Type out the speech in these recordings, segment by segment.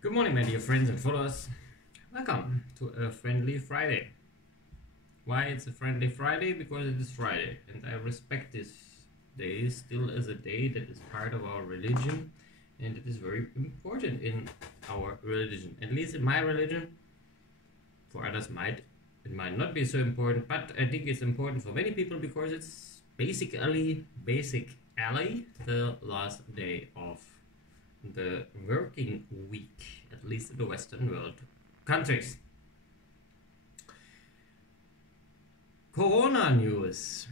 Good morning, my dear friends and followers. Welcome to a friendly Friday. Why it's a friendly Friday? Because it is Friday, and I respect this day still as a day that is part of our religion, and it is very important in our religion. At least in my religion. For others, it might not be so important, but I think it's important for many people because it's basically the last day of the working week, at least in the Western world countries. Corona news.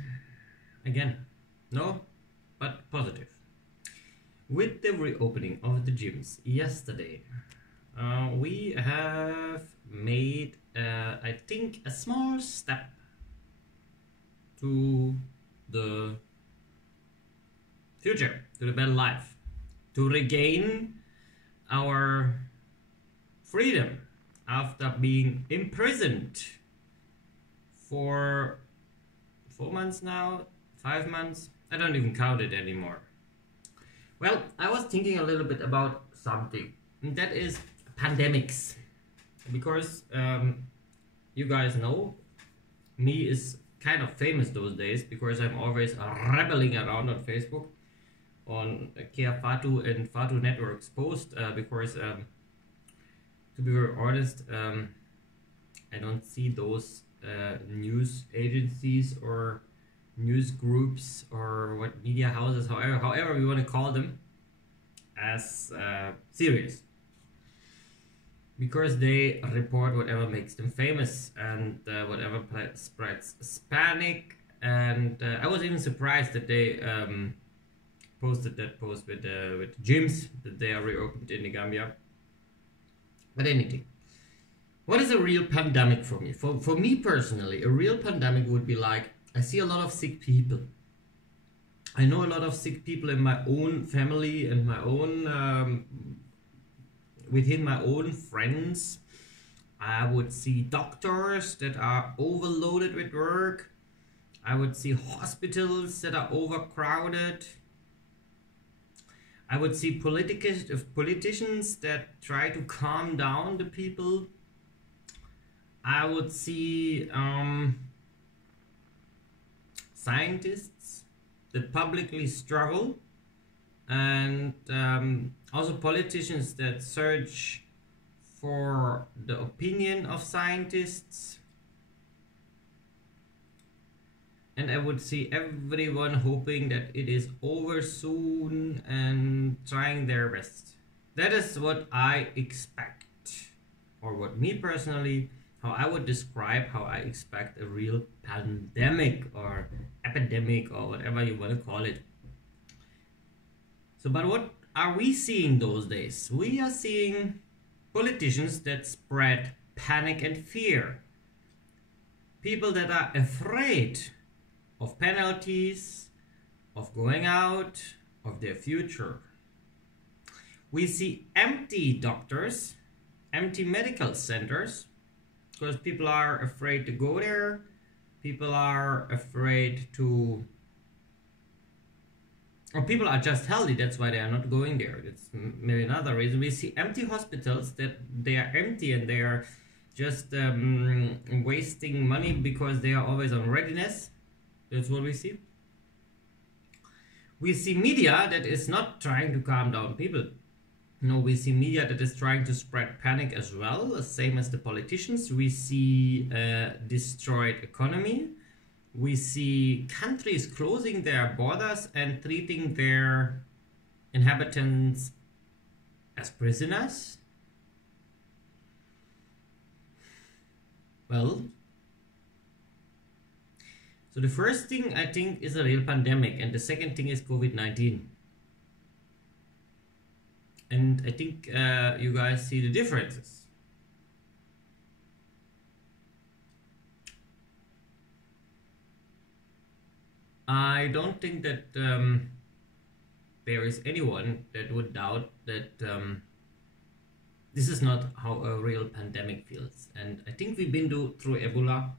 Again, no, but positive. With the reopening of the gyms yesterday, we have made, I think, a small step to the future, to the better life, to regain our freedom after being imprisoned for 4 months now, 5 months. I don't even count it anymore. Well, I was thinking a little bit about something, and that is pandemics, because you guys know me is kind of famous those days because I'm always rebelling around on Facebook on Kia Fatu and Fatu Networks post because to be very honest, I don't see those news agencies or news groups or what media houses, however we want to call them, as serious, because they report whatever makes them famous and whatever spreads panic. And I was even surprised that they posted that post with gyms that they are reopened in the Gambia. But anything. What is a real pandemic for me? For me personally, a real pandemic would be like, I see a lot of sick people. I know a lot of sick people in my own family and my own within my own friends. I would see doctors that are overloaded with work. I would see hospitals that are overcrowded. I would see politicians that try to calm down the people. I would see scientists that publicly struggle, and also politicians that search for the opinion of scientists. And I would see everyone hoping that it is over soon and trying their best. That is what I expect, or what me personally, how I would describe how I expect a real pandemic or epidemic or whatever you want to call it. So, but what are we seeing those days? We are seeing politicians that spread panic and fear. People that are afraid of penalties, of going out, of their future. We see empty doctors, empty medical centers, because people are afraid to go there. People are afraid to, or people are just healthy, that's why they are not going there. That's maybe another reason. We see empty hospitals that they are empty and they are just wasting money because they are always on readiness. That's what we see. We see media that is not trying to calm down people. No, we see media that is trying to spread panic as well, same as the politicians. We see a destroyed economy. We see countries closing their borders and treating their inhabitants as prisoners. Well, so the first thing I think is a real pandemic, and the second thing is COVID-19. And I think you guys see the differences. I don't think that there is anyone that would doubt that this is not how a real pandemic feels. And I think we've been through Ebola.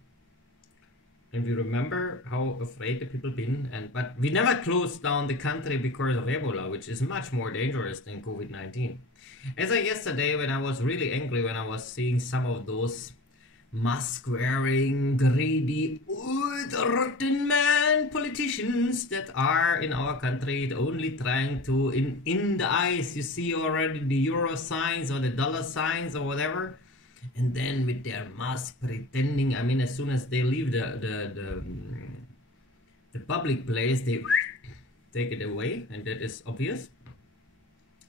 and we remember how afraid the people been, but we never closed down the country because of Ebola, which is much more dangerous than COVID-19. As I yesterday, when I was really angry when I was seeing some of those mask-wearing, greedy, rotten man politicians that are in our country, only trying to, in the eyes, you see already the euro signs or the dollar signs or whatever, and then with their mask pretending, I mean, as soon as they leave the public place, they take it away, and that is obvious.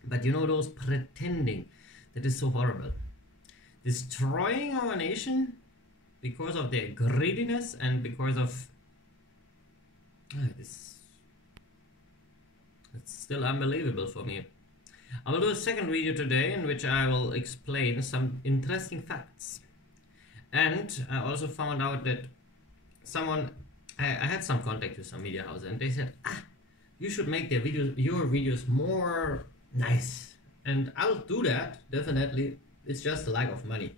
But you know, those pretending, that is so horrible. Destroying our nation because of their greediness and because of this. It's still unbelievable for me. I will do a second video today in which I will explain some interesting facts. And I also found out that I had some contact with some media houses, and they said, you should make your videos more nice. And I'll do that, definitely. It's just a lack of money.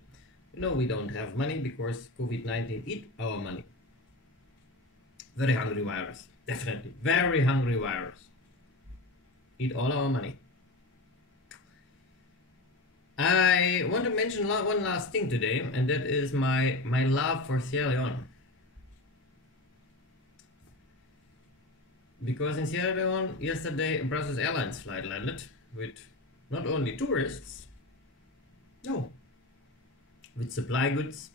You know, we don't have money because COVID-19 eat our money. Very hungry virus, definitely. Very hungry virus. Eat all our money. I want to mention one last thing today, and that is my love for Sierra Leone. Because in Sierra Leone, yesterday, a Brussels Airlines flight landed with not only tourists, no, with supply goods,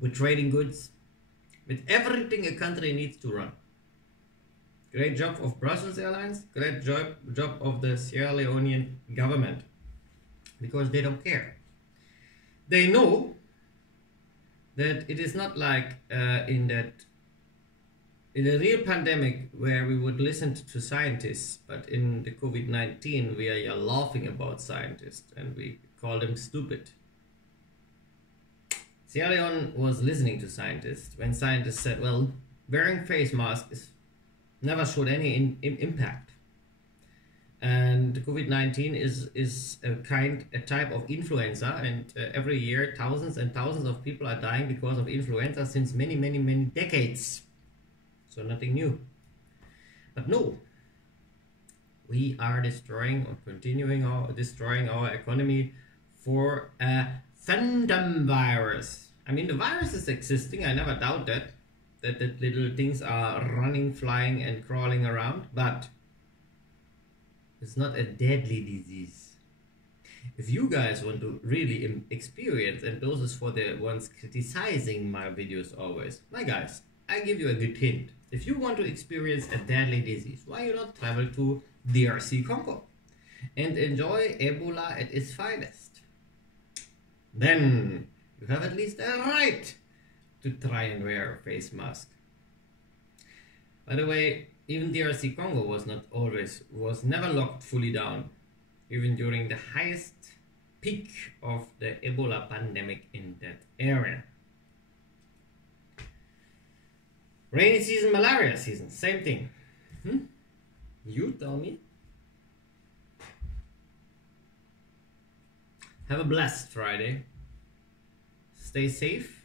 with trading goods, with everything a country needs to run. Great job of Brussels Airlines, great job of the Sierra Leonean government, because they don't care. They know that it is not like in a real pandemic where we would listen to scientists, but in the COVID-19 we are laughing about scientists and we call them stupid. Sierra Leone was listening to scientists when scientists said, well, wearing face masks never showed any impact. And COVID-19 is a type of influenza, and every year thousands and thousands of people are dying because of influenza since many decades. So nothing new. But no, we are destroying or destroying our economy for a phantom virus. I mean, the virus is existing, I never doubt that little things are running, flying and crawling around, but it's not a deadly disease. If you guys want to really experience, and those is for the ones criticizing my videos always, my guys, I give you a good hint. If you want to experience a deadly disease, why you not travel to DRC Congo and enjoy Ebola at its finest? Then you have at least a right to try and wear a face mask. By the way, even DRC Congo was never locked fully down, even during the highest peak of the Ebola pandemic in that area. Rainy season, malaria season, same thing. You tell me. Have a blessed Friday. Stay safe,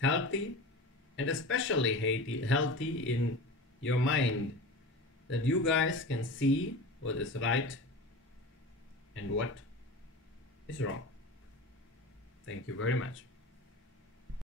healthy, and especially healthy in your mind, that you guys can see what is right and what is wrong. Thank you very much.